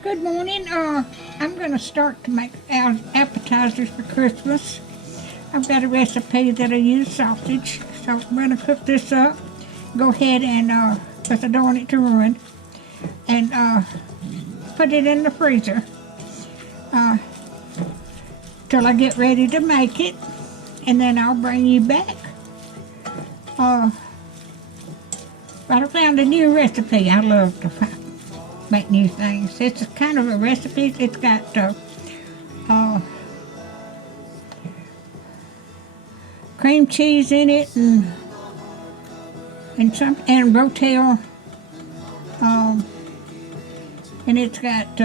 Good morning. I'm going to start to make appetizers for Christmas. I've got a recipe that I use sausage, so I'm going to cook this up. Go ahead and, because I don't want it to ruin, and put it in the freezer till I get ready to make it, and then I'll bring you back. But I found a new recipe. I love to make new things. It's kind of a recipe. It's got cream cheese in it and Rotel, and it's got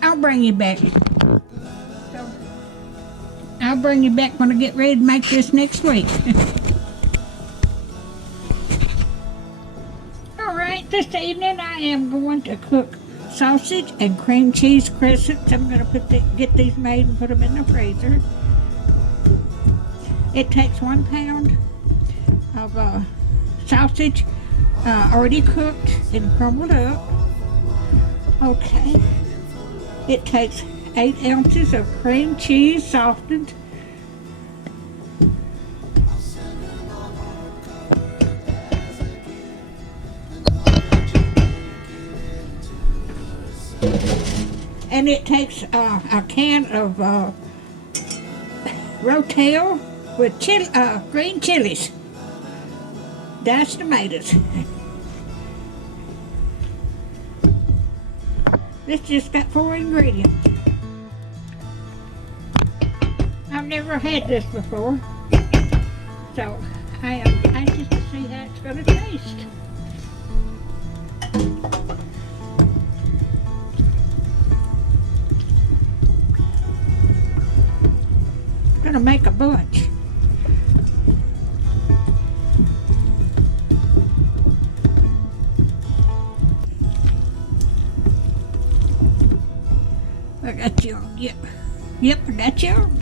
I'll bring you back. So I'll bring you back when I get ready to make this next week. Alright, this evening I am going to cook sausage and cream cheese crescents. I'm going to get these made and put them in the freezer. It takes 1 pound of sausage already cooked and crumbled up. Okay. It takes 8 ounces of cream cheese softened. And it takes a can of Rotel with green chilies, diced tomatoes. This just got 4 ingredients. I've never had this before, so I am anxious to see how it's going to taste. I'm going to make a bunch. I got you on. Yep, I got you on.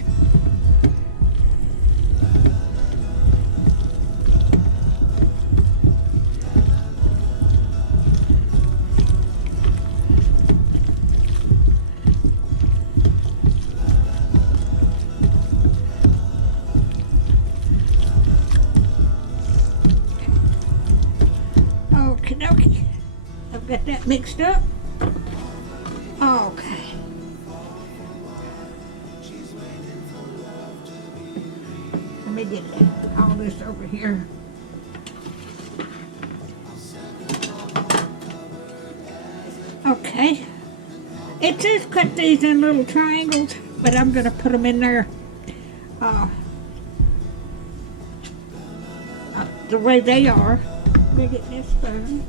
Okay, I've got that mixed up. Okay. Let me get all this over here. Okay. It says cut these in little triangles, but I'm going to put them in there the way they are. Let me get this spoon.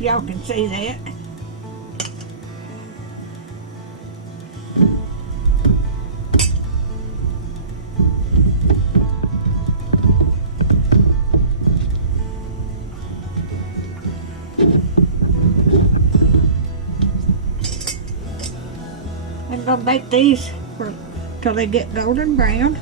Y'all can see that. I'm gonna bake these till they get golden brown.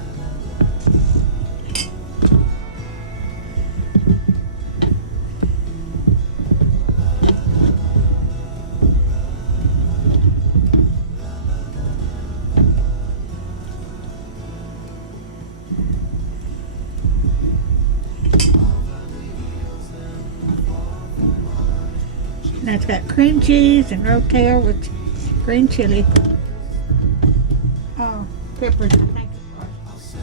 And it's got cream cheese and Rotel with green chili. Oh, peppers, I think it was.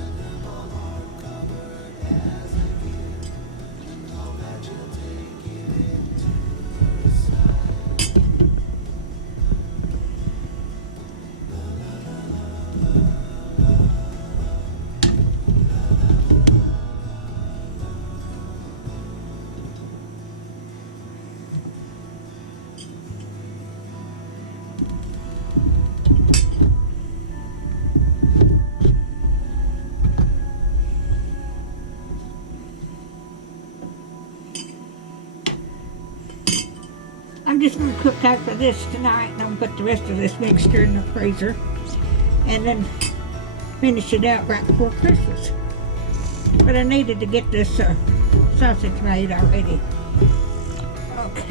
I'm going to cook half of this tonight, and I'm going to put the rest of this mixture in the freezer. And then finish it out right before Christmas. But I needed to get this sausage made already. Okay.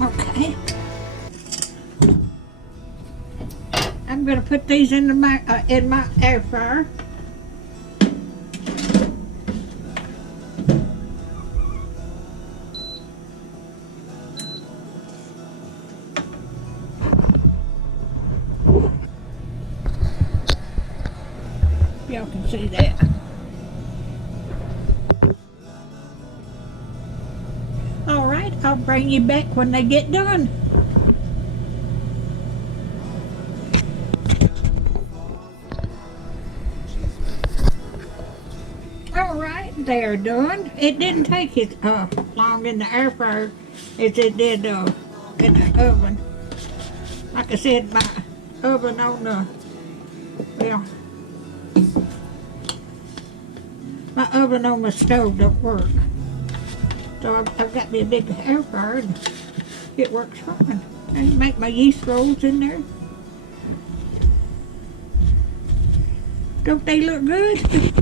Okay. I'm going to put these in my air fryer. Y'all can see that. All right, I'll bring you back when they get done. All right, they're done. It didn't take as long in the air fryer as it did in the oven. Like I said, my oven on the, well, my oven on the stove don't work. So I've got me a big air fryer and it works fine. I can make my yeast rolls in there. Don't they look good?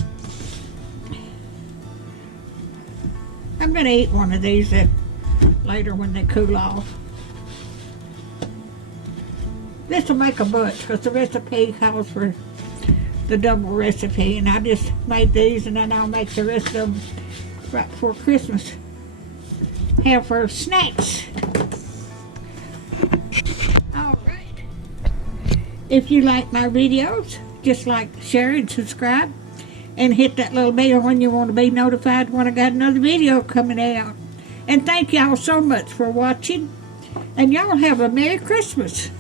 I'm going to eat one of these later when they cool off. This will make a bunch because the recipe calls for the double recipe, and I just made these, and then I'll make the rest of them right before Christmas. Have for snacks. All right. If you like my videos, just like, share, and subscribe. And hit that little bell when you want to be notified when I got another video coming out. And thank y'all so much for watching. And y'all have a Merry Christmas.